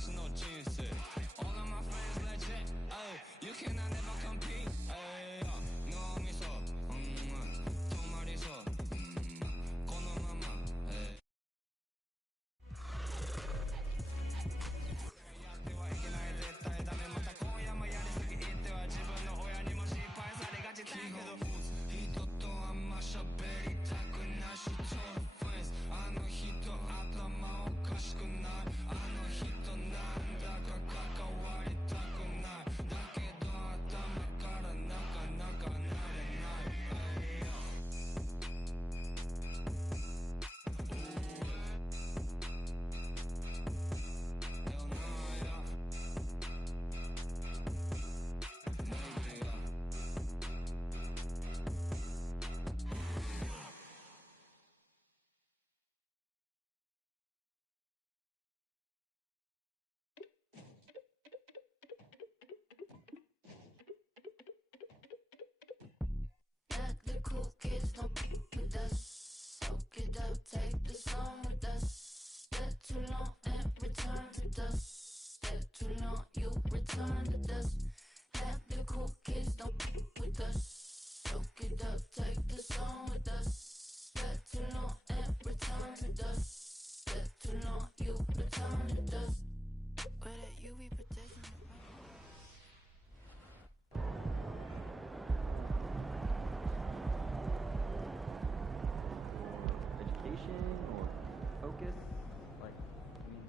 ちの人生 All of my friends legit You cannot never compete 脳みそ止まりそうこのままやってはいけない絶対ダメまた今夜もやりすぎては自分の親にも心配されがちだけど人とあんま喋りたくないし超フェンスあの人頭おかしくないあの人なんだか関わりたくないだけど頭からなかなかなれないLet the cool kids don't be with us. Soak it up, take the song with us. Stay too long and return to dust. Stay too long, you return to dust. Let the cool kids don't be with us. Soak it up, take the song with us. Stay too long and return to dust. Stay too long, you return to dust. Where that UV protection. Education or focus? Like, I mean,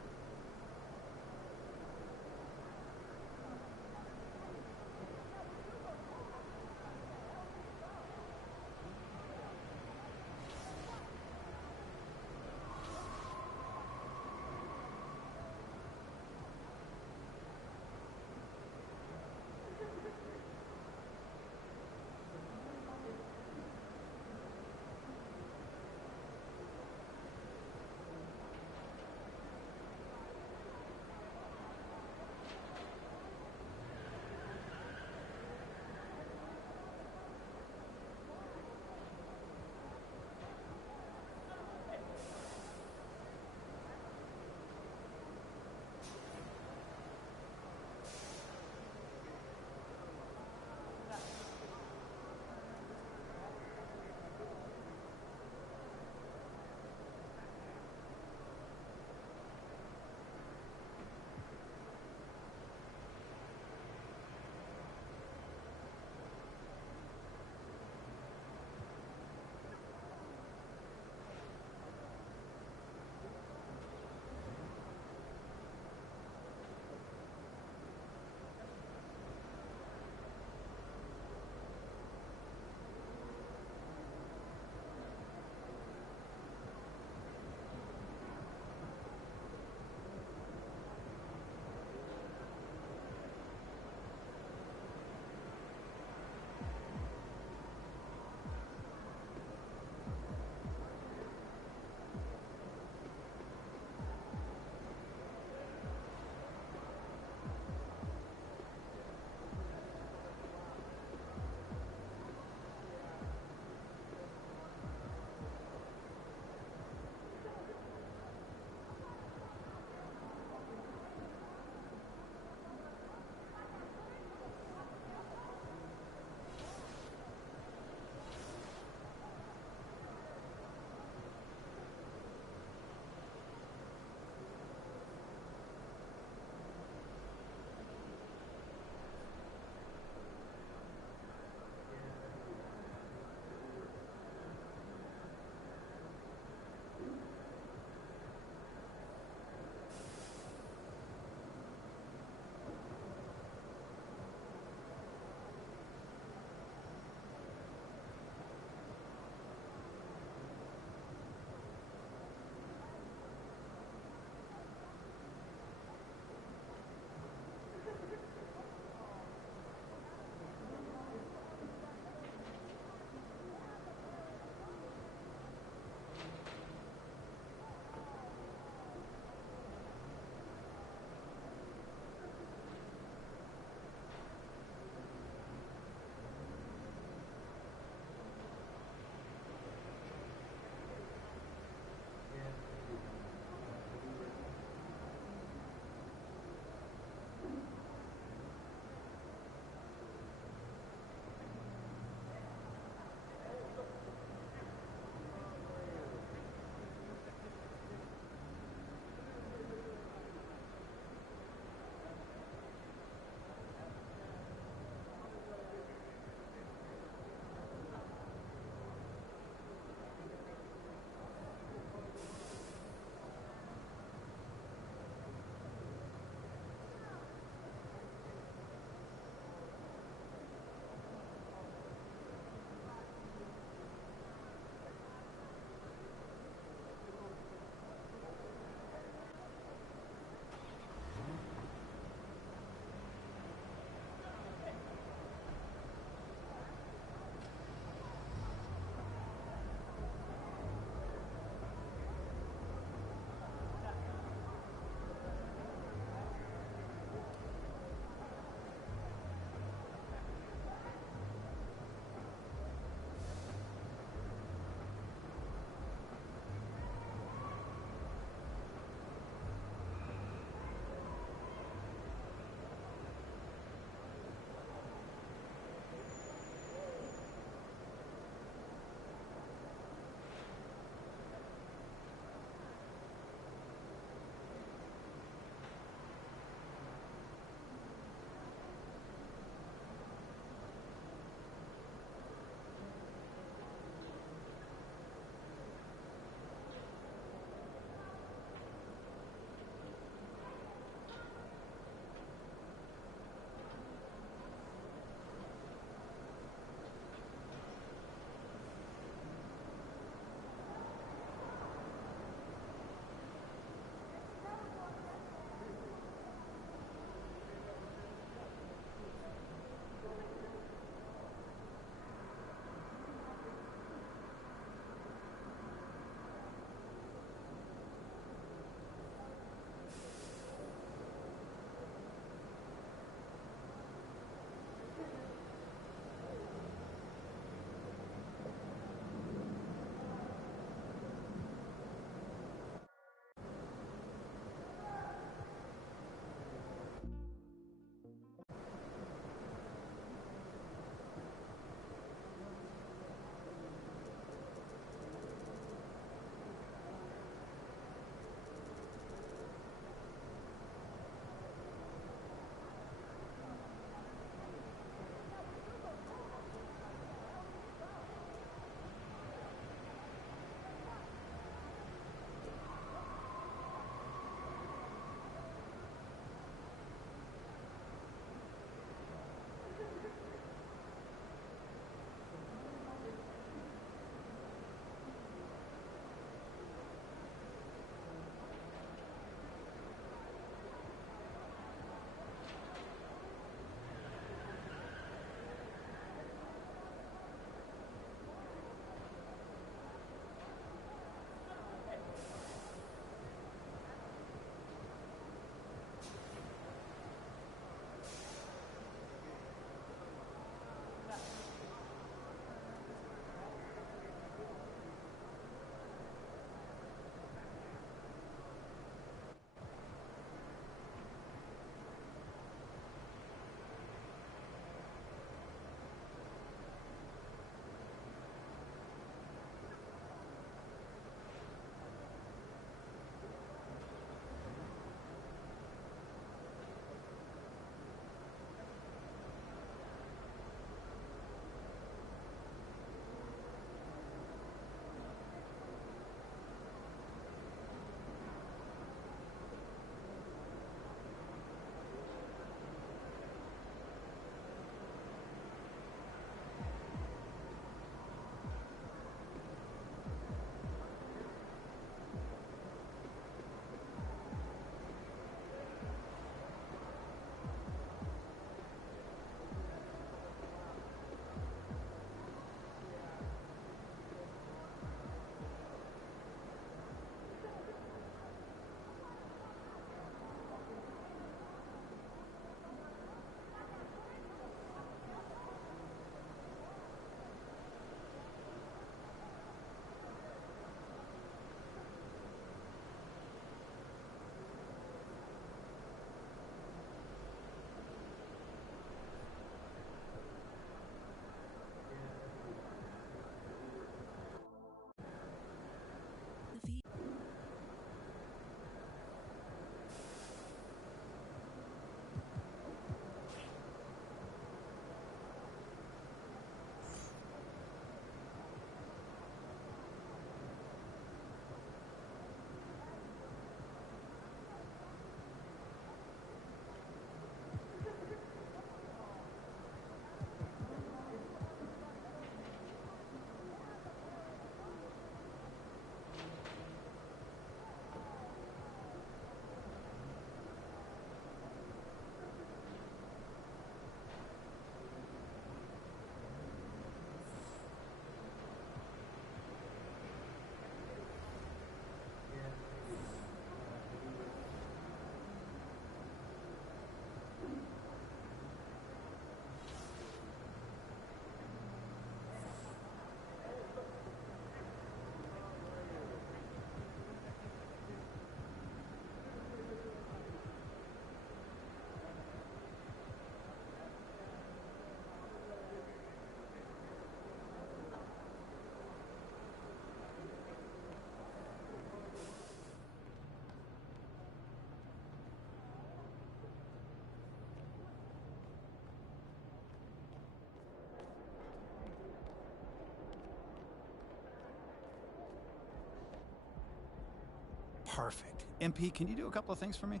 Perfect. MP, can you do a couple of things for me?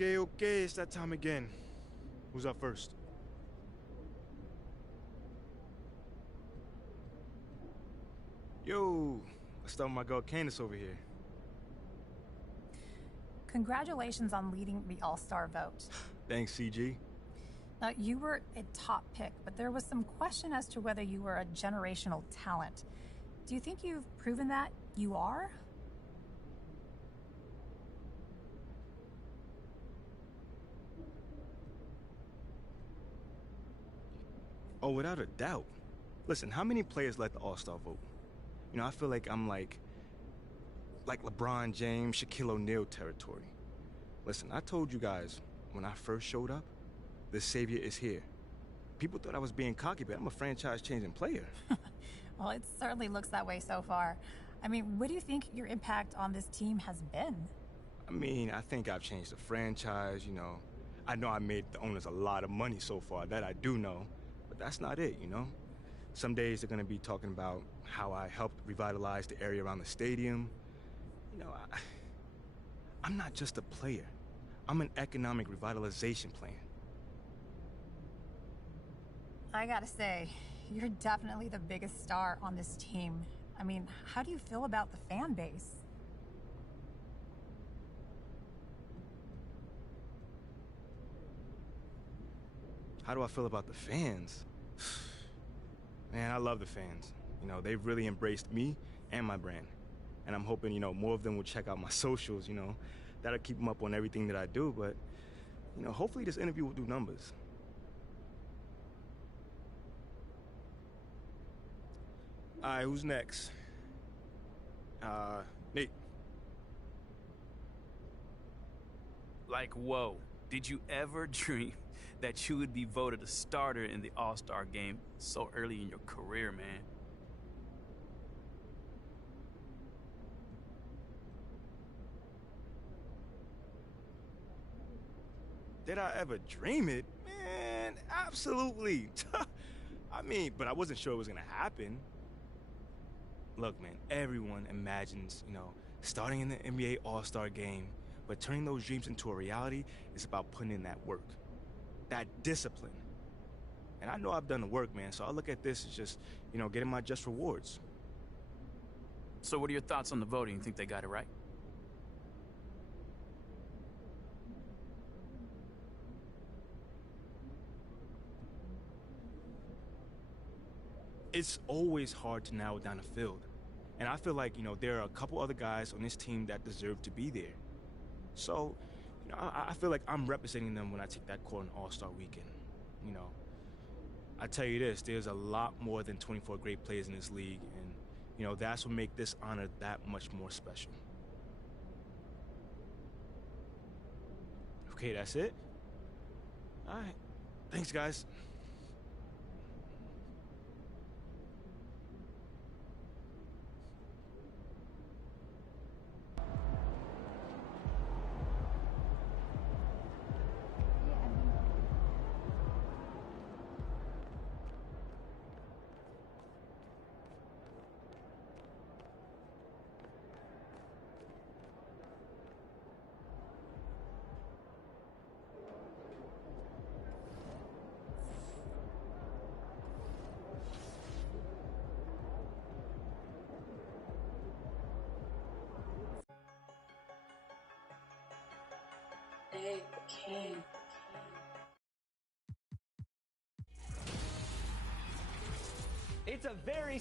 Okay, it's that time again. Who's up first? Yo, let's start with my girl Candace over here. Congratulations on leading the All-Star vote. Thanks, CG. Now, you were a top pick, but there was some question as to whether you were a generational talent. Do you think you've proven that you are? Oh, without a doubt. Listen, how many players led the All-Star vote? You know, I feel like I'm like LeBron James, Shaquille O'Neal territory. Listen, I told you guys when I first showed up, the savior is here. People thought I was being cocky, but I'm a franchise-changing player. Well, it certainly looks that way so far. I mean, what do you think your impact on this team has been? I mean, I think I've changed the franchise, you know. I know I made the owners a lot of money so far, that I do know. But that's not it, you know? Some days they're gonna be talking about how I helped revitalize the area around the stadium. You know, I'm not just a player. I'm an economic revitalization plan. I gotta say, you're definitely the biggest star on this team. I mean, how do you feel about the fan base? How do I feel about the fans? Man, I love the fans. You know, they've really embraced me and my brand. And I'm hoping, you know, more of them will check out my socials, you know. That'll keep them up on everything that I do, but, you know, hopefully this interview will do numbers. All right, who's next? Nate. Like, whoa, did you ever dream that you would be voted a starter in the All-Star game so early in your career, man? Did I ever dream it? Man, absolutely. I mean, but I wasn't sure it was gonna happen. Look, man, everyone imagines, you know, starting in the NBA All-Star game, but turning those dreams into a reality is about putting in that work, that discipline. And I know I've done the work, man, so I look at this as just, you know, getting my just rewards. So what are your thoughts on the voting? You think they got it right? It's always hard to narrow down a field. And I feel like, you know, there are a couple other guys on this team that deserve to be there. So, you know, I feel like I'm representing them when I take that call on All-Star Weekend. You know, I tell you this, there's a lot more than 24 great players in this league, and, you know, that's what makes this honor that much more special. Okay, that's it? All right. Thanks, guys. Hey, King. It's a very...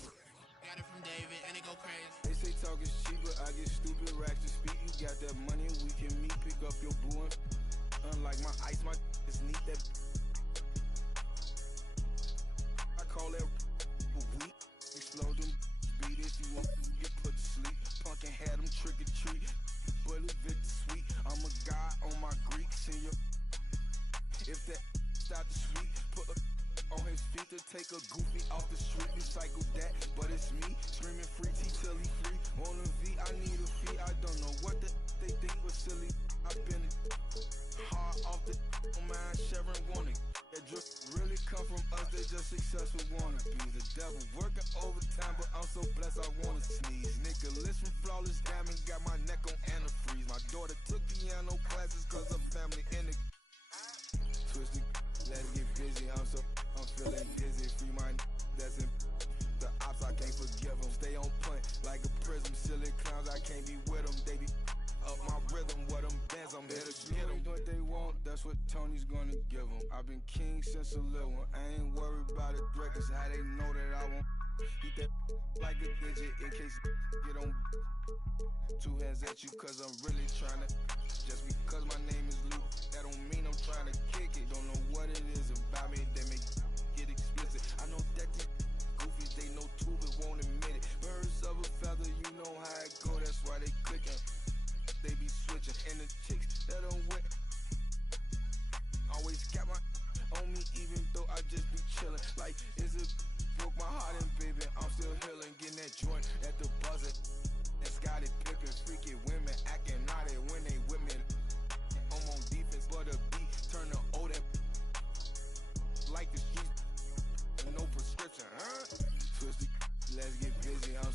Got it from David and it go crazy. They say talk is cheap, but I get stupid racks to speak. You got that money, we can meet, pick up your boo and unlike my ice, my is neat that. I call that weak. Explode them, beat if you want get put to sleep. Punkin' had them trick or treat. Bullet Victor sweet. I'm a guy on my Greeks in your. If that start to sweet, put a on his feet to take a goofy off the street. Recycle that, but it's me screaming free T till he clowns, I can't be with them. They be up my rhythm, what them bands, I'm here to get them. What they want, that's what Tony's gonna give them. I've been king since a little one. I ain't worried about the dread, cause how they know that I won't eat that like a digit in case get on. Two hands at you, cause I'm really trying to. Just because my name is Luke, that don't mean I'm trying to kick it. Don't know what it is about me, they make get explicit. I know that these goofies, they know too, but won't admit it. Birds of a feather, you know how it go, that's why they clicking. They be switching, and the chicks that don't win always got my on me, even though I just be chilling. Like, is it broke my heart and baby, I'm still healing. Getting that joint at the buzzer. And Scotty Pippen, freaky women acting naughty when they with me. I'm on defense, but a beat turn the O that like the streets, no prescription, huh? Twisty, let's get busy. I'm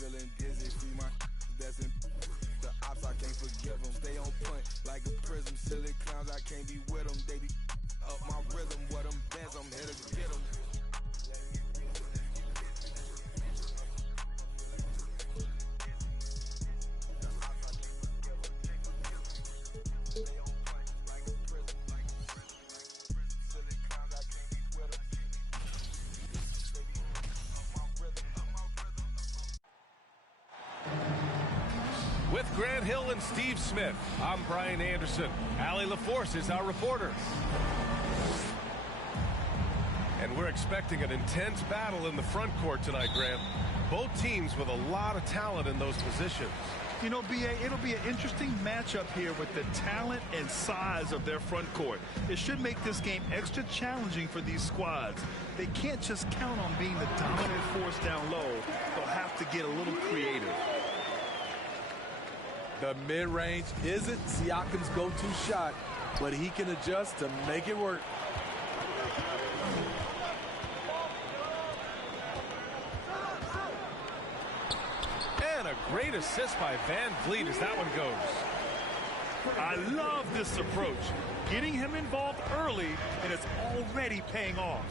feeling dizzy. Free my that's in the ops, I can't forgive them. Stay on point like a prism. Silly clowns, I can't be with them. They be up my rhythm, what them bands, I'm here to get them. With Grant Hill and Steve Smith, I'm Brian Anderson. Allie LaForce is our reporter. And we're expecting an intense battle in the front court tonight, Grant. Both teams with a lot of talent in those positions. You know, B.A., it'll be an interesting matchup here with the talent and size of their front court. It should make this game extra challenging for these squads. They can't just count on being the dominant force down low. They'll have to get a little creative. The mid-range isn't Siakam's go-to shot, but he can adjust to make it work. And a great assist by Van Vliet as that one goes. I love this approach. Getting him involved early, and it's already paying off.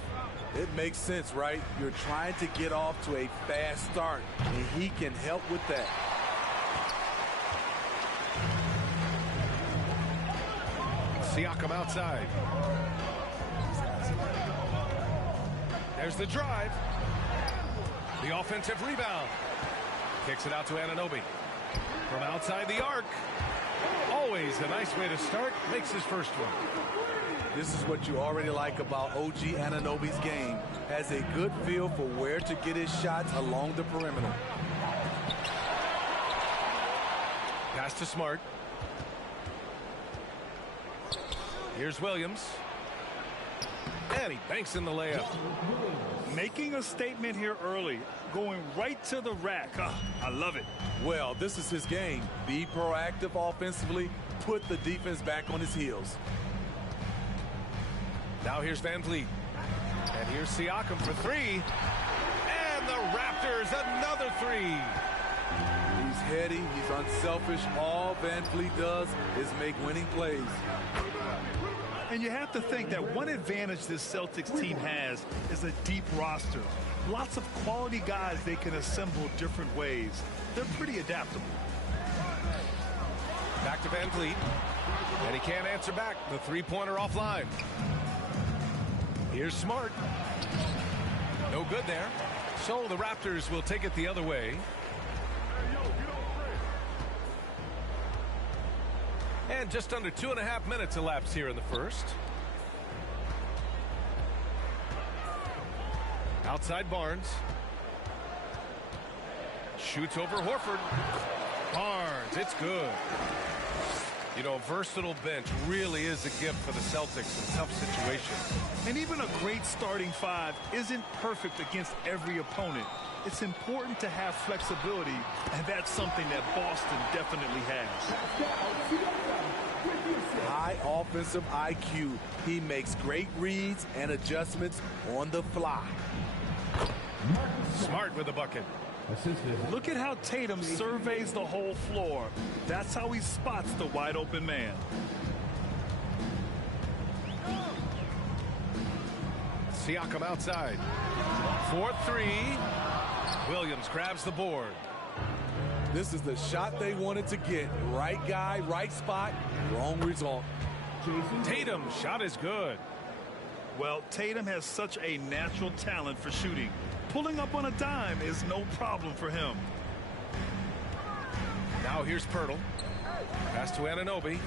It makes sense, right? You're trying to get off to a fast start, and he can help with that. Siakam outside. There's the drive. The offensive rebound. Kicks it out to Anunoby. From outside the arc. Always a nice way to start. Makes his first one. This is what you already like about OG Anunoby's game. Has a good feel for where to get his shots along the perimeter. Pass to Smart. Here's Williams. And he banks in the layup. Making a statement here early. Going right to the rack. I love it. Well, this is his game. Be proactive offensively. Put the defense back on his heels. Now here's Van Vliet. And here's Siakam for three. And the Raptors another three. He's heady. He's unselfish. All Van Vliet does is make winning plays. And you have to think that one advantage this Celtics team has is a deep roster. Lots of quality guys they can assemble different ways. They're pretty adaptable. Back to Van Vliet. And he can't answer back. The three-pointer offline. Here's Smart. No good there. So the Raptors will take it the other way. And just under 2.5 minutes elapsed here in the first. Outside Barnes. Shoots over Horford. Barnes, it's good. You know, versatile bench really is a gift for the Celtics in tough situations. And even a great starting five isn't perfect against every opponent. It's important to have flexibility, and that's something that Boston definitely has. High offensive IQ. He makes great reads and adjustments on the fly. Smart with the bucket. Look at how Tatum surveys the whole floor. That's how he spots the wide open man. Siakam outside. 4-3. Williams grabs the board. This is the shot they wanted to get. Right guy, right spot, wrong result. Tatum's shot is good. Well, Tatum has such a natural talent for shooting. Pulling up on a dime is no problem for him. Now here's Pirtle. Pass to Anunoby.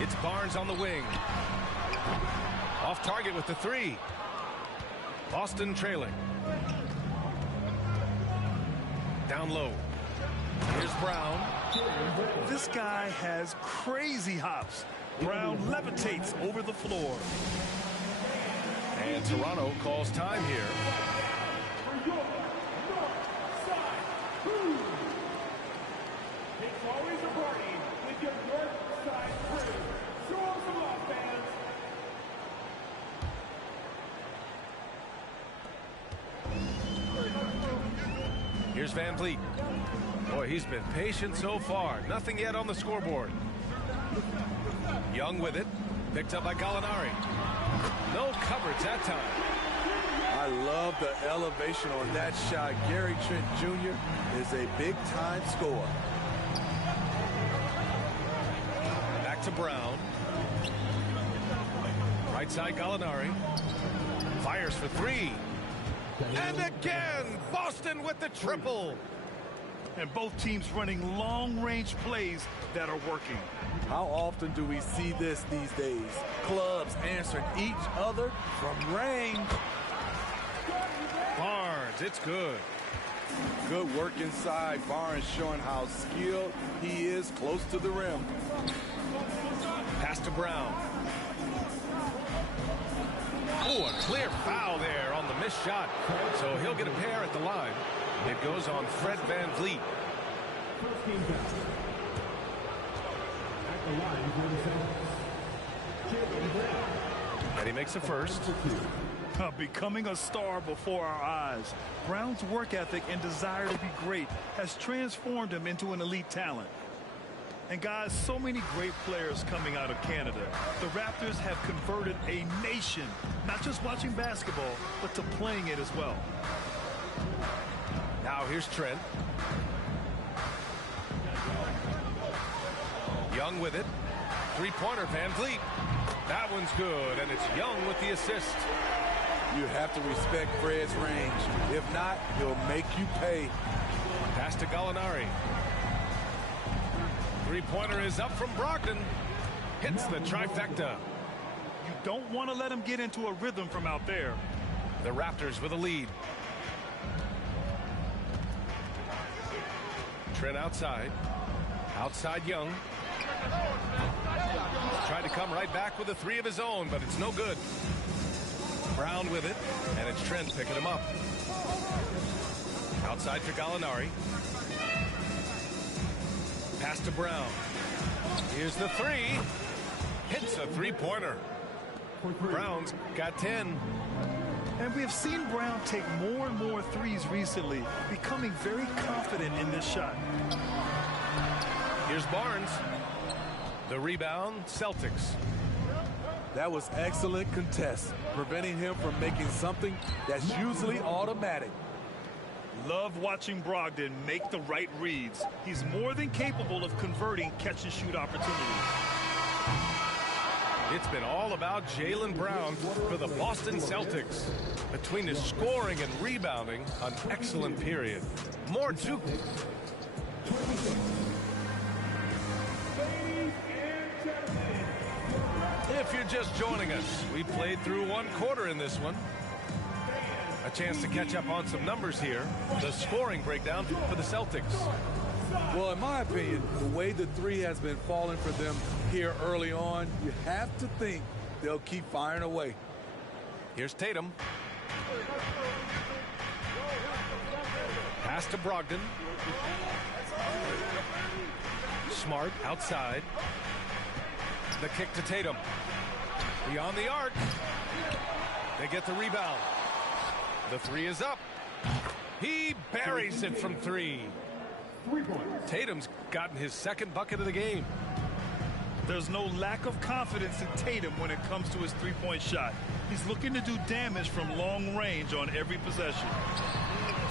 It's Barnes on the wing. Off target with the three. Boston trailing. Down low. Here's Brown. This guy has crazy hops. Brown levitates over the floor. And Toronto calls time here. It's always a party with your North Side crew. Show them some love, fans. Here's Van Vliet. Boy, he's been patient so far. Nothing yet on the scoreboard. Young with it. Picked up by Gallinari. No coverage that time. I love the elevation on that shot. Gary Trent Jr. is a big-time scorer. Back to Brown. Right side Gallinari. Fires for three. And again, Boston with the triple. And both teams running long-range plays that are working. How often do we see this these days? Clubs answering each other from range. Barnes, it's good. Good work inside. Barnes showing how skilled he is close to the rim. Pass to Brown. Oh, a clear foul there on the missed shot. So he'll get a pair at the line. It goes on Fred Van Vliet. And he makes a first. Becoming a star before our eyes. Brown's work ethic and desire to be great has transformed him into an elite talent. And guys, so many great players coming out of Canada. The Raptors have converted a nation, not just watching basketball, but to playing it as well. Now here's Trent. Young with it. Three-pointer, Van Vliet. That one's good, and it's Young with the assist. You have to respect Fred's range. If not, he'll make you pay. Pass to Gallinari. Three-pointer is up from Brogdon. Hits the trifecta. You don't want to let him get into a rhythm from out there. The Raptors with a lead. Trent outside. Outside Young. Tried to come right back with a three of his own, but it's no good. Brown with it, and it's Trent picking him up. Outside for Gallinari. Pass to Brown. Here's the three. Hits a three-pointer. Brown's got 10. And we have seen Brown take more and more threes recently, becoming very confident in this shot. Here's Barnes. The rebound, Celtics. That was excellent contest, preventing him from making something that's usually automatic. Love watching Brogdon make the right reads. He's more than capable of converting catch-and-shoot opportunities. It's been all about Jaylen Brown for the Boston Celtics. Between his scoring and rebounding, an excellent period. More to. If you're just joining us, we played through one quarter in this one. A chance to catch up on some numbers here. The scoring breakdown for the Celtics. Well, in my opinion, the way the three has been falling for them here early on, you have to think they'll keep firing away. Here's Tatum. Pass to Brogdon. Smart outside. The kick to Tatum. Beyond the arc. They get the rebound. The three is up. He buries it from three. Tatum's gotten his second bucket of the game. There's no lack of confidence in Tatum when it comes to his three-point shot. He's looking to do damage from long range on every possession.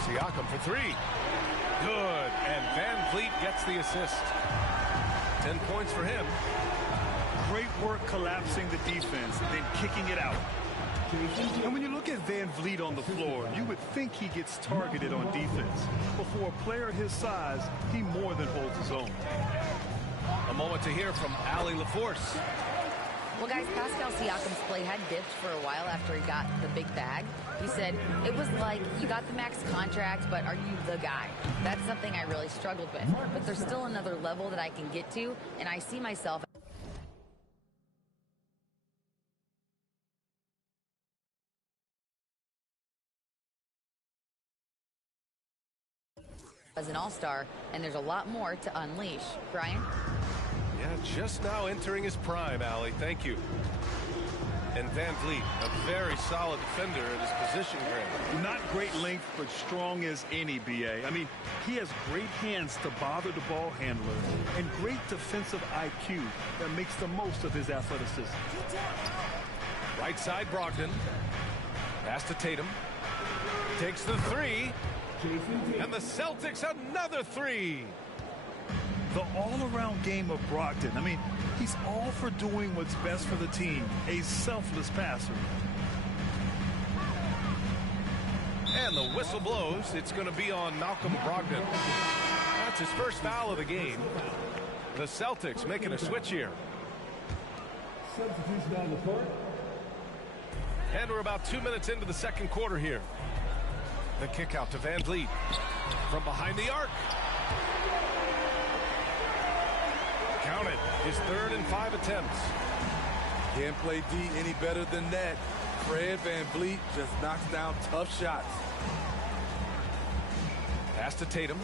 Siakam for three. Good, and Van Vliet gets the assist. 10 points for him. Great work collapsing the defense, then kicking it out. And when you look at Van Vliet on the floor, you would think he gets targeted on defense. But for a player his size, he more than holds his own. A moment to hear from Allie LaForce. Well, guys, Pascal Siakam's play had dipped for a while after he got the big bag. He said, it was like, you got the max contract, but are you the guy? That's something I really struggled with. But there's still another level that I can get to, and I see myself as an all-star, and there's a lot more to unleash. Brian? Yeah, just now entering his prime, Allie. Thank you. And Van Vliet, a very solid defender at his position grade. Not great length, but strong as any, B.A. I mean, he has great hands to bother the ball handler and great defensive IQ that makes the most of his athleticism. Right side, Brogdon. Pass to Tatum. Takes the three. And the Celtics another three. The all-around game of Brogdon. I mean, he's all for doing what's best for the team. A selfless passer. And the whistle blows. It's going to be on Malcolm Brogdon. That's his first foul of the game. The Celtics making a switch here. Substitution on the court. And we're about 2 minutes into the second quarter here. The kick out to Van Vliet from behind the arc. Count it. His 3rd and 5 attempts. Can't play D any better than that. Fred Van Vliet just knocks down tough shots. Pass to Tatum.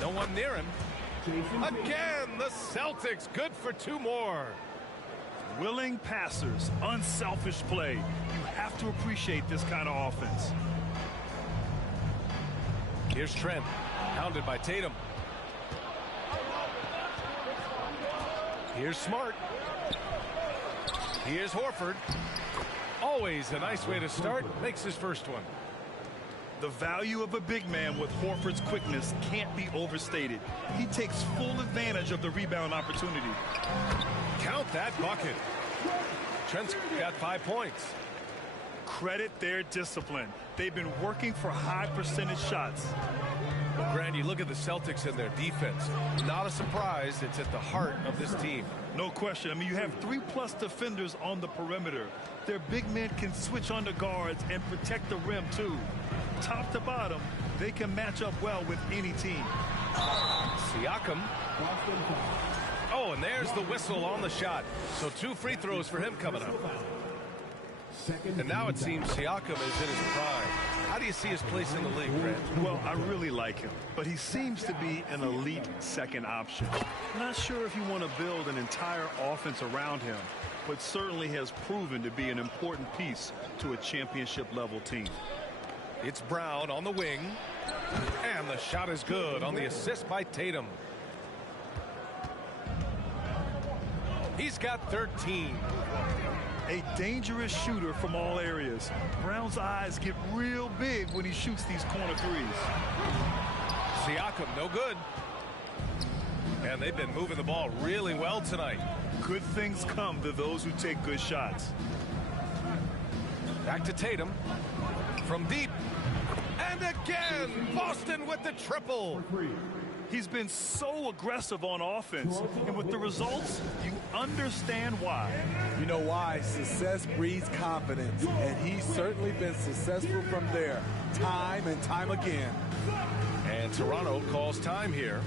No one near him. Again, the Celtics good for 2 more. Willing passers, unselfish play. You have to appreciate this kind of offense. Here's Trent, hounded by Tatum. Here's Smart. Here's Horford. Always a nice way to start. Makes his first one. The value of a big man with Horford's quickness can't be overstated. He takes full advantage of the rebound opportunity. Count that bucket. Trent's got 5 points. Credit their discipline. They've been working for high percentage shots. Well, Grant, you look at the Celtics and their defense. Not a surprise. It's at the heart of this team. No question. I mean, you have 3+ defenders on the perimeter. Their big men can switch on the guards and protect the rim, too. Top to bottom, they can match up well with any team. Siakam. Oh, and there's the whistle on the shot. So 2 free throws for him coming up. And now it seems Siakam is in his prime. How do you see his place in the league, Grant? Well, I really like him, but he seems to be an elite second option. Not sure if you want to build an entire offense around him, but certainly has proven to be an important piece to a championship-level team. It's Brown on the wing, and the shot is good on the assist by Tatum. He's got 13. A dangerous shooter from all areas. Brown's eyes get real big when he shoots these corner threes. Siakam, no good. And they've been moving the ball really well tonight. Good things come to those who take good shots. Back to Tatum. From deep. And again, Boston with the triple. He's been so aggressive on offense, and with the results, you understand why. You know why? Success breeds confidence, and he's certainly been successful from there, time and time again. And Toronto calls time here.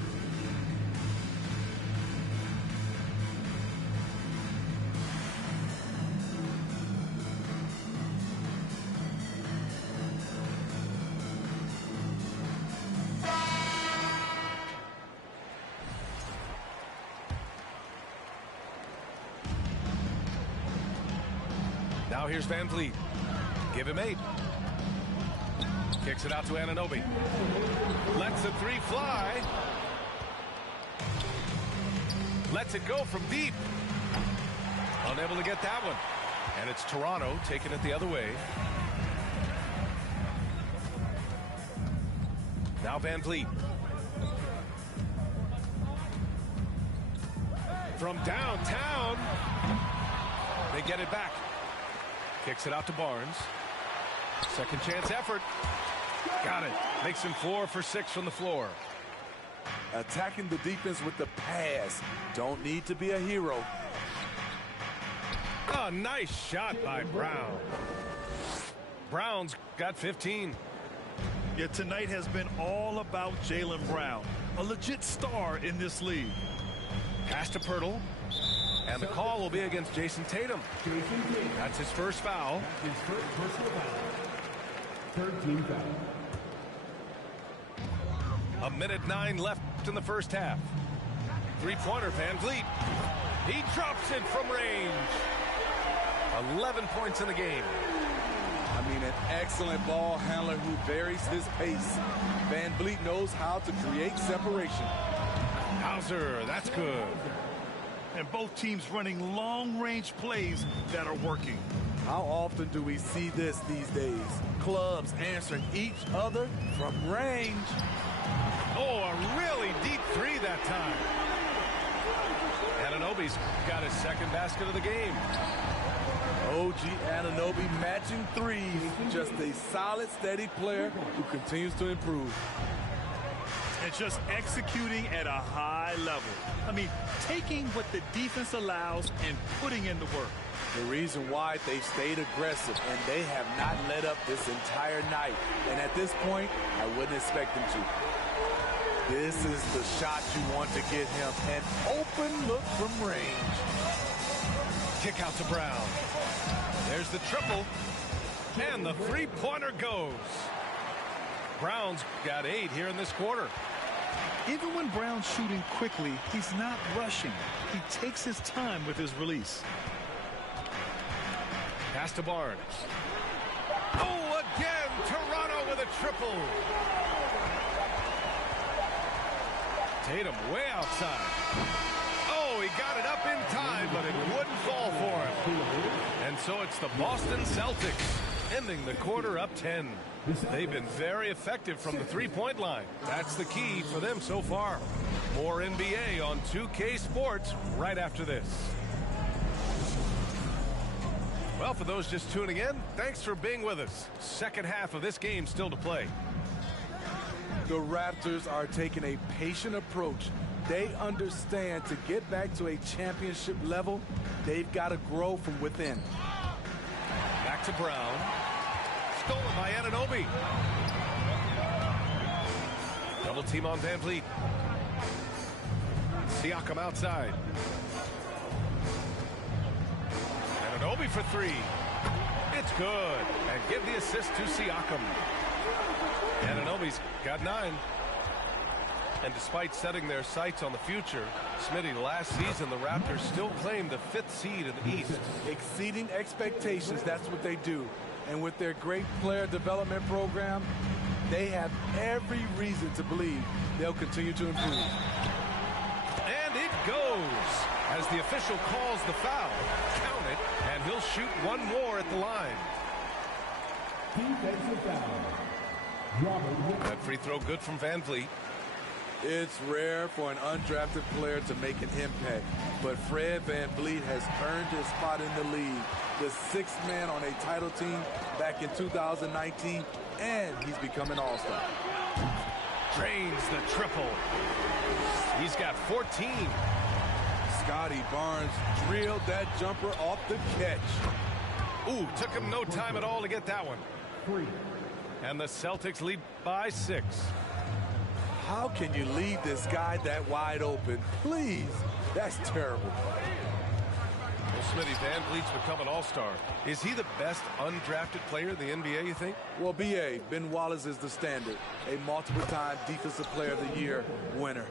Now here's Van Vliet. Give him 8. Kicks it out to Anunoby. Lets the 3 fly. Lets it go from deep. Unable to get that one. And it's Toronto taking it the other way. Now Van Vliet. From downtown, they get it back. Kicks it out to Barnes. Second chance effort. Got it. Makes him 4 for 6 from the floor. Attacking the defense with the pass. Don't need to be a hero. A nice shot by Brown. Brown's got 15. Yeah, tonight has been all about Jaylen Brown, a legit star in this league. Pass to Pirtle. And the call will be against Jason Tatum. That's his first foul. His first personal foul. Third team foul. 1:09 left in the first half. Three-pointer, Van Vliet. He drops it from range. 11 points in the game. I mean, an excellent ball handler who varies his pace. Van Vliet knows how to create separation. Hauser, that's good. And both teams running long-range plays that are working. How often do we see this these days? Clubs answering each other from range. Oh, a really deep three that time. Anunoby's got his second basket of the game. OG Anunoby matching threes. Just a solid, steady player who continues to improve. And just executing at a high level. I mean, taking what the defense allows and putting in the work. The reason why they've stayed aggressive and they have not let up this entire night. And at this point, I wouldn't expect them to. This is the shot you want to get him. An open look from range. Kick out to Brown. There's the triple. And the three-pointer goes. Brown's got 8 here in this quarter. Even when Brown's shooting quickly, he's not rushing. He takes his time with his release. Pass to Barnes. Oh, again, Toronto with a triple. Tatum way outside. Oh, he got it up in time, but it wouldn't fall for him. And so it's the Boston Celtics ending the quarter up 10. They've been very effective from the three-point line. That's the key for them so far. More NBA on 2K Sports right after this. Well, for those just tuning in, thanks for being with us. Second half of this game still to play. The Raptors are taking a patient approach. They understand to get back to a championship level, they've got to grow from within. Back to Brown. Stolen by Anunoby. Double team on Van Vliet. Siakam outside. Anunoby for 3. It's good. And give the assist to Siakam. Anunoby's got 9. And despite setting their sights on the future, Smitty, last season the Raptors still claimed the 5th seed in the East. Exceeding expectations, that's what they do. And with their great player development program, they have every reason to believe they'll continue to improve. And it goes as the official calls the foul. Count it, and he'll shoot one more at the line. Defensive foul. That free throw good from Van Vliet. It's rare for an undrafted player to make an impact, but Fred Van Vliet has earned his spot in the league, the 6th man on a title team back in 2019, and he's become an all-star. Drains the triple. He's got 14. Scotty Barnes drilled that jumper off the catch. Ooh, took him no time at all to get that one. 3. And the Celtics lead by 6. How can you leave this guy that wide open? Please, that's terrible. Well, Smitty, Van Vliet's become an all-star. Is he the best undrafted player in the NBA, you think? Well, B.A., Ben Wallace is the standard. A multiple-time Defensive Player of the Year winner.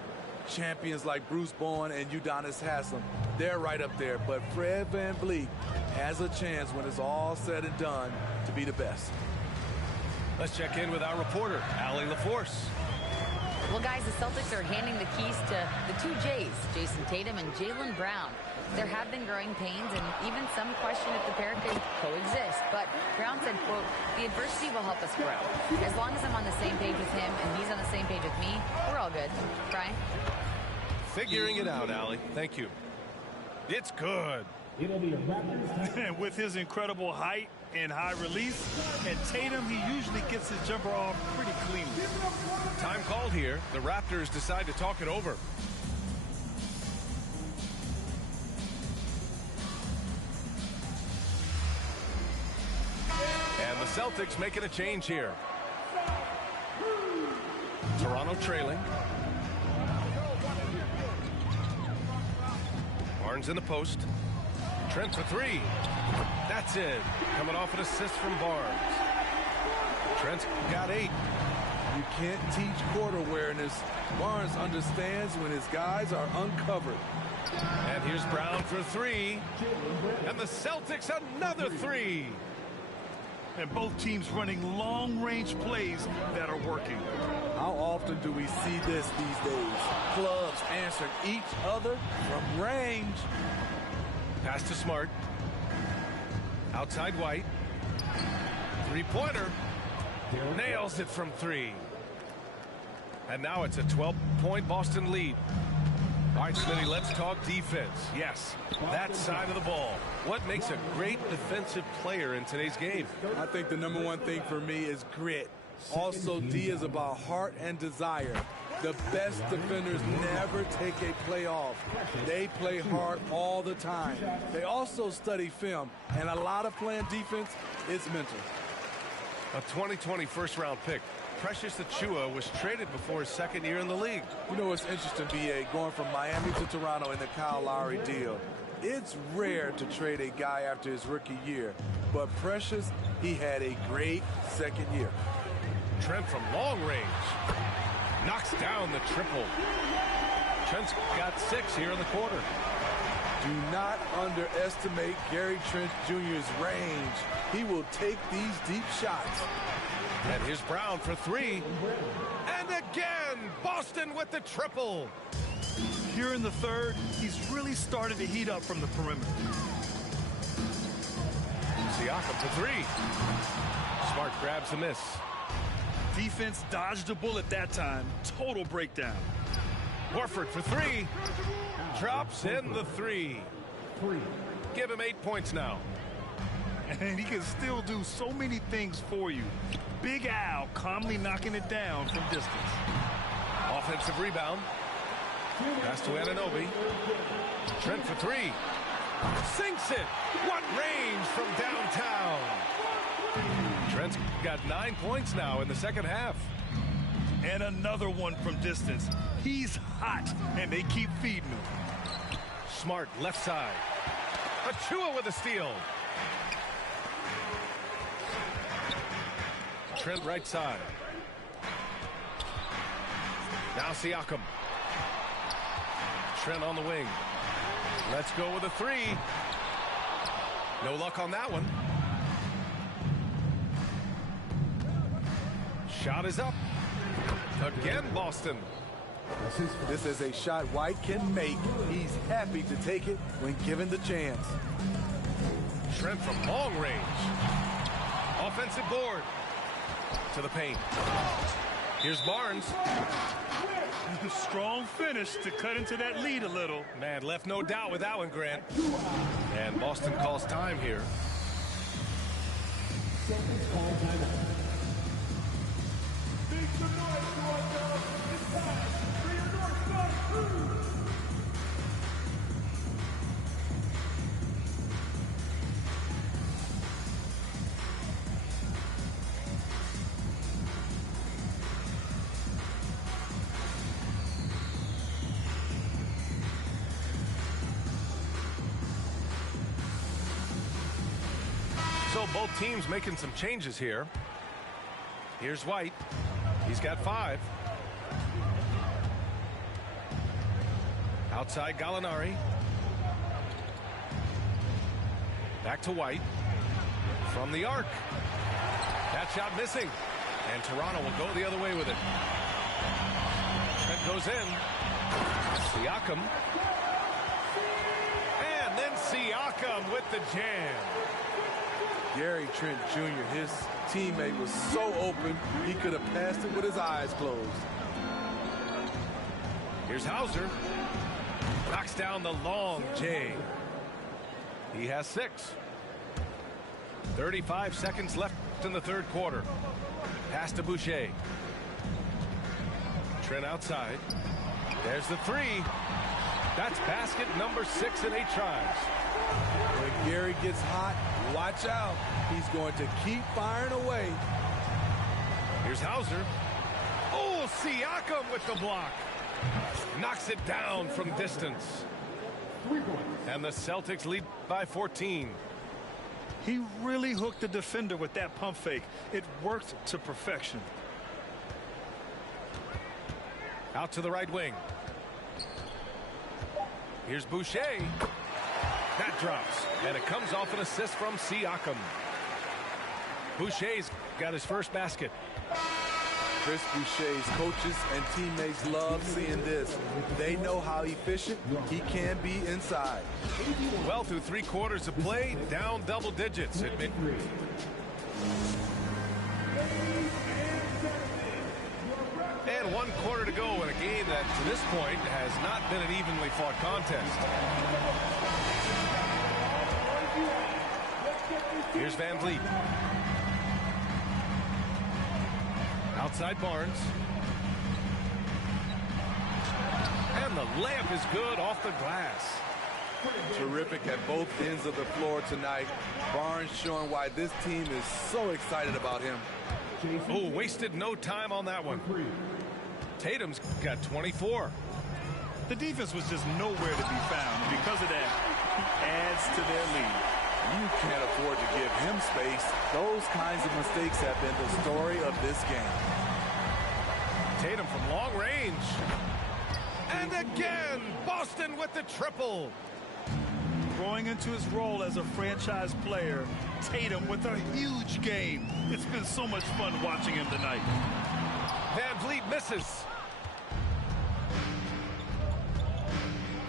Champions like Bruce Bowen and Udonis Haslem, they're right up there. But Fred Van Vliet has a chance when it's all said and done to be the best. Let's check in with our reporter, Allie LaForce. Well, guys, the Celtics are handing the keys to the 2 J's, Jason Tatum and Jaylen Brown. There have been growing pains and even some question if the pair could coexist. But Brown said, quote, "The adversity will help us grow. As long as I'm on the same page with him and he's on the same Figuring it out, Allie. Thank you. It's good. It'll be a Raptors. And with his incredible height and high release, and Tatum, he usually gets his jumper off pretty cleanly. Time called here. The Raptors decide to talk it over. And the Celtics making a change here. Toronto trailing. Barnes in the post. Trent for three. That's it. Coming off an assist from Barnes. Trent's got 8. You can't teach court awareness. Barnes understands when his guys are uncovered. And here's Brown for 3. And the Celtics another 3. And both teams running long-range plays that are working. How often do we see this these days? Clubs answering each other from range. Pass to Smart. Outside White. 3-pointer. Nails it from 3. And now it's a 12-point Boston lead. All right, Smitty, let's talk defense. Yes, that side of the ball. What makes a great defensive player in today's game? I think the number one thing for me is grit. Also, D is about heart and desire. The best defenders never take a play off. They play hard all the time. They also study film, and a lot of playing defense is mental. A 2020 first-round pick. Precious Achiuwa was traded before his second year in the league. You know what's interesting, B.A., going from Miami to Toronto in the Kyle Lowry deal. It's rare to trade a guy after his rookie year, but Precious, he had a great second year. Trent from long range. Knocks down the triple. Trent's got 6 here in the quarter. Do not underestimate Gary Trent Jr.'s range. He will take these deep shots. And here's Brown for 3. And again, Boston with the triple. Here in the third, he's really started to heat up from the perimeter. Siakam for 3. Smart grabs the miss. Defense dodged a bullet that time. Total breakdown. Horford for 3. Drops in the 3. Give him 8 points now. And he can still do so many things for you. Big Al calmly knocking it down from distance. Offensive rebound. Pass to Anunoby. Trent for 3. Sinks it. What range from downtown. Trent's got 9 points now in the second half. And another one from distance. He's hot, and they keep feeding him. Smart left side. Achiuwa with a steal. Trent right side. Now Siakam. Trent on the wing. Let's go with a 3. No luck on that one. Shot is up. Again, Boston. This is a shot White can make. He's happy to take it when given the chance. Trent from long range. Offensive board. To the paint. Here's Barnes. Strong finish to cut into that lead a little. Man, left no doubt with that one, Grant. And Boston calls time here. So both teams making some changes here. Here's White. He's got 5. Outside Gallinari. Back to White. From the arc. That shot missing. And Toronto will go the other way with it. Trent goes in. Siakam. And then Siakam with the jam. Gary Trent Jr., his teammate was so open, he could have passed it with his eyes closed. Here's Hauser. Knocks down the long J. He has 6. 35 seconds left in the third quarter. Pass to Boucher. Trent outside. There's the 3. That's basket number 6 in 8 tries. When Gary gets hot, watch out. He's going to keep firing away. Here's Hauser. Oh, Siakam with the block. Knocks it down from distance. And the Celtics lead by 14. He really hooked the defender with that pump fake. It worked to perfection. Out to the right wing. Here's Boucher. That drops, and it comes off an assist from Siakam. Boucher's got his first basket. Chris Boucher's coaches and teammates love seeing this. They know how efficient he can be inside. Well, through 3 quarters of play, down double digits at mid. And 1 quarter to go in a game that, to this point, has not been an evenly fought contest. Here's Van Vliet. Outside Barnes. And the layup is good off the glass. Terrific at both ends of the floor tonight. Barnes showing why this team is so excited about him. Oh, wasted no time on that one. Tatum's got 24. The defense was just nowhere to be found. Because of that, he adds to their lead. You can't afford to give him space. Those kinds of mistakes have been the story of this game. Tatum from long range. And again, Boston with the triple. Growing into his role as a franchise player, Tatum with a huge game. It's been so much fun watching him tonight. Van Vliet misses.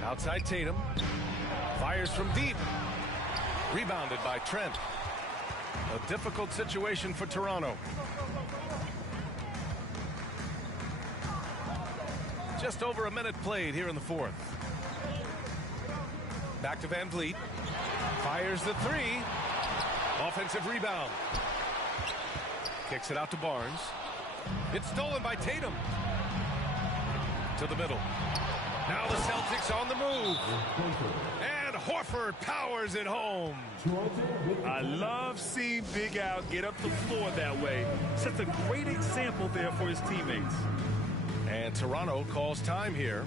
Outside Tatum. Fires from deep. Rebounded by Trent. A difficult situation for Toronto. Just over a minute played here in the fourth. Back to Van Vliet. Fires the 3. Offensive rebound. Kicks it out to Barnes. It's stolen by Tatum. To the middle. Now the Celtics on the move. And Horford powers it home. I love seeing Big Al get up the floor that way. Sets a great example there for his teammates. And Toronto calls time here.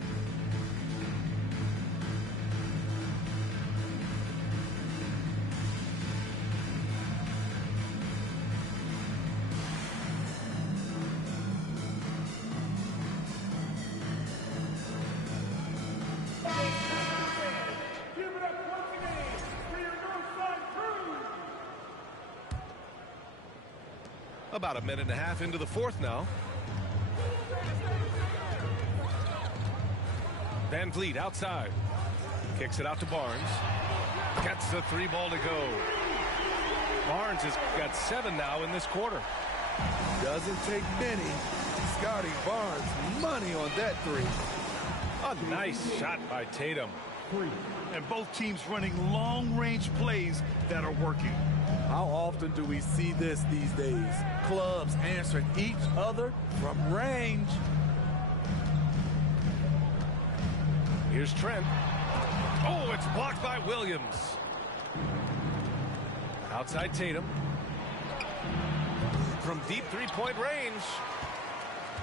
About a minute and a half into the fourth now. Van Vliet outside. Kicks it out to Barnes. Gets the 3 ball to go. Barnes has got 7 now in this quarter. Doesn't take many. Scotty Barnes, money on that 3. A nice shot by Tatum. And both teams running long-range plays that are working. How often do we see this these days? Clubs answering each other from range. Here's Trent. Oh, it's blocked by Williams. Outside Tatum. From deep 3-point range.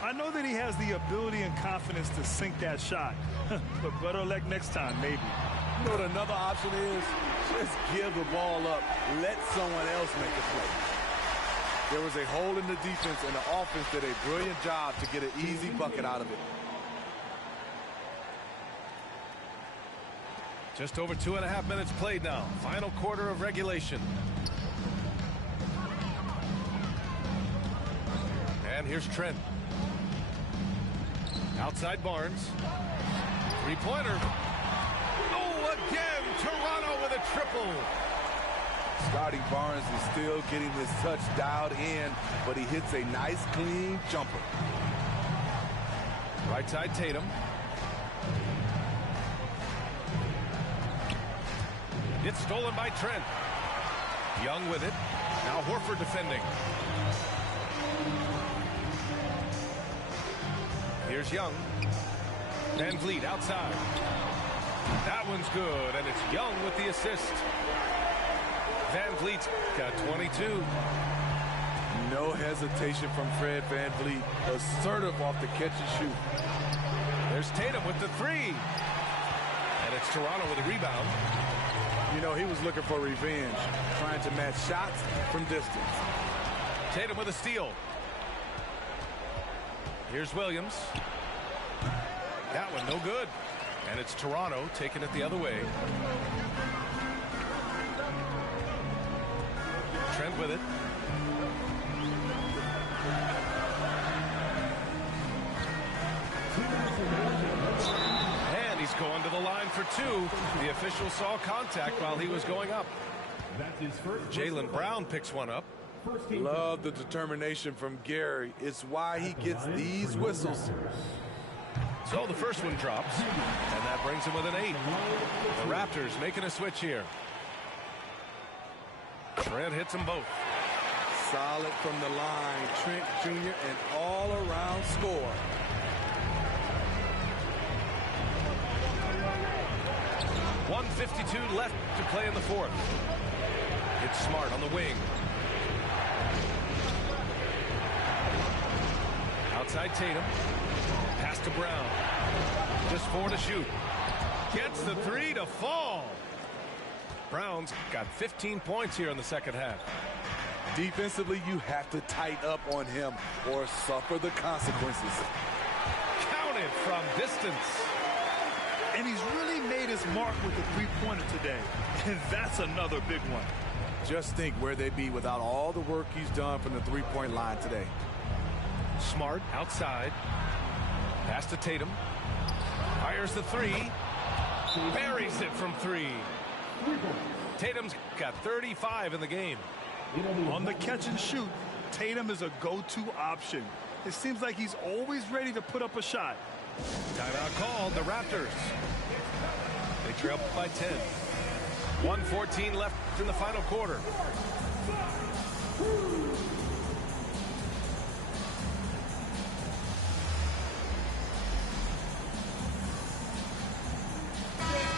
I know that he has the ability and confidence to sink that shot. But better luck next time, maybe. You know what another option is? Just give the ball up. Let someone else make a play. There was a hole in the defense, and the offense did a brilliant job to get an easy bucket out of it. Just over 2.5 minutes played now. Final quarter of regulation. And here's Trent. Outside Barnes. 3-pointer. Oh, again, Toronto with a triple. Scotty Barnes is still getting his touch dialed in, but he hits a nice, clean jumper. Right side Tatum. It's stolen by Trent. Young with it. Now Horford defending. Here's Young. Van Vliet outside. That one's good, and it's Young with the assist. Van Vliet's got 22. No hesitation from Fred Van Vliet. Assertive off the catch and shoot. There's Tatum with the three. And it's Toronto with a rebound. You know, he was looking for revenge, trying to match shots from distance. Tatum with a steal. Here's Williams. That one no good. And it's Toronto taking it the other way. Trent with it. And he's going to the line for two. The official saw contact while he was going up. Jaylen Brown picks one up. Love the determination from Gary. It's why he gets these whistles. So the first one drops, and that brings him with an 8. The Raptors making a switch here. Trent hits them both. Solid from the line. Trent Jr. an all-around score. .152 left to play in the fourth. It's Smart on the wing. Outside Tatum. Pass to Brown. Just 4 to shoot. Gets the 3 to fall. Brown's got 15 points here in the second half. Defensively, you have to tighten up on him or suffer the consequences. Counted from distance. And he's really made his mark with the three-pointer today. And that's another big one. Just think where they'd be without all the work he's done from the three-point line today. Smart outside. Pass to Tatum. Fires the 3. Buries it from 3. Tatum's got 35 in the game. On the catch and shoot, Tatum is a go-to option. It seems like he's always ready to put up a shot. Timeout called, the Raptors. They trail by 10. 1:14 left in the final quarter.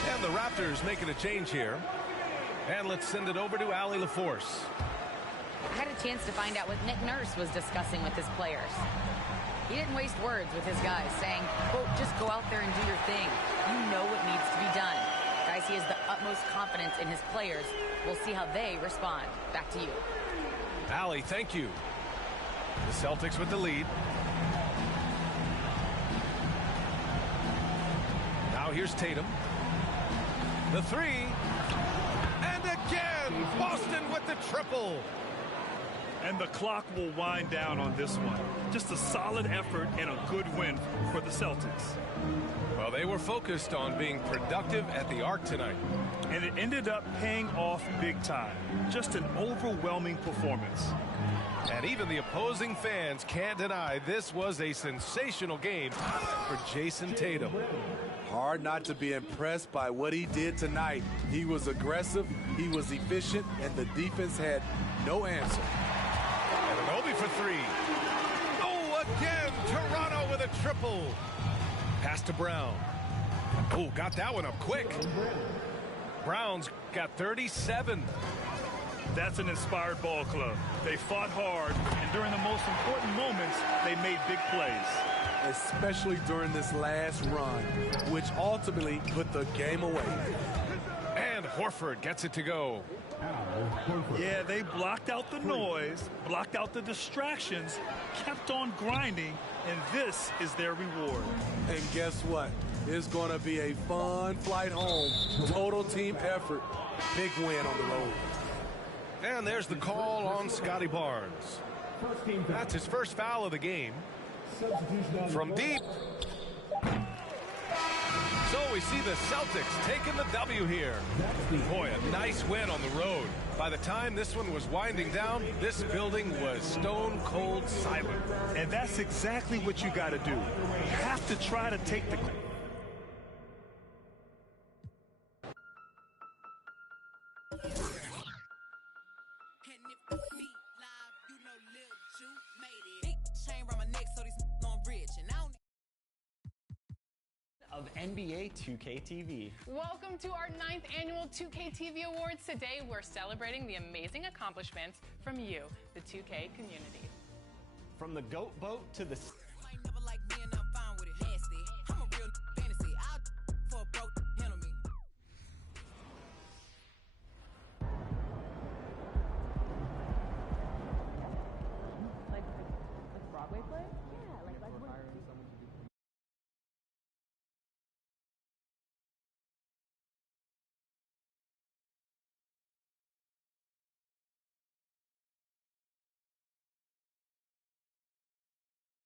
And the Raptors making a change here. And let's send it over to Allie LaForce. I had a chance to find out what Nick Nurse was discussing with his players. He didn't waste words with his guys, saying, quote, just go out there and do your thing. You know what needs to be done. Guys, he has the utmost confidence in his players. We'll see how they respond. Back to you. Allie, thank you. The Celtics with the lead. Now here's Tatum. The 3. And again, Boston with the triple. And the clock will wind down on this one. Just a solid effort and a good win for the Celtics. Well, they were focused on being productive at the Arc tonight. And it ended up paying off big time. Just an overwhelming performance. And even the opposing fans can't deny this was a sensational game for Jason Tatum. Hard not to be impressed by what he did tonight. He was aggressive, he was efficient, and the defense had no answer. Anunoby for 3. Oh, again, Toronto with a triple. Pass to Brown. Oh, got that one up quick. Brown's got 37. That's an inspired ball club. They fought hard, and during the most important moments, they made big plays. Especially during this last run, which ultimately put the game away. And Horford gets it to go. Yeah, they blocked out the noise, blocked out the distractions, kept on grinding, and this is their reward. And guess what? It's going to be a fun flight home. Total team effort. Big win on the road. And there's the call on Scotty Barnes. That's his first foul of the game. From deep. So we see the Celtics taking the W here. Boy, a nice win on the road. By the time this one was winding down, this building was stone cold silent. And that's exactly what you got to do. You have to try to take the of NBA 2K TV. Welcome to our 9th annual 2K TV Awards. Today, we're celebrating the amazing accomplishments from you, the 2K community. From the GOAT boat to the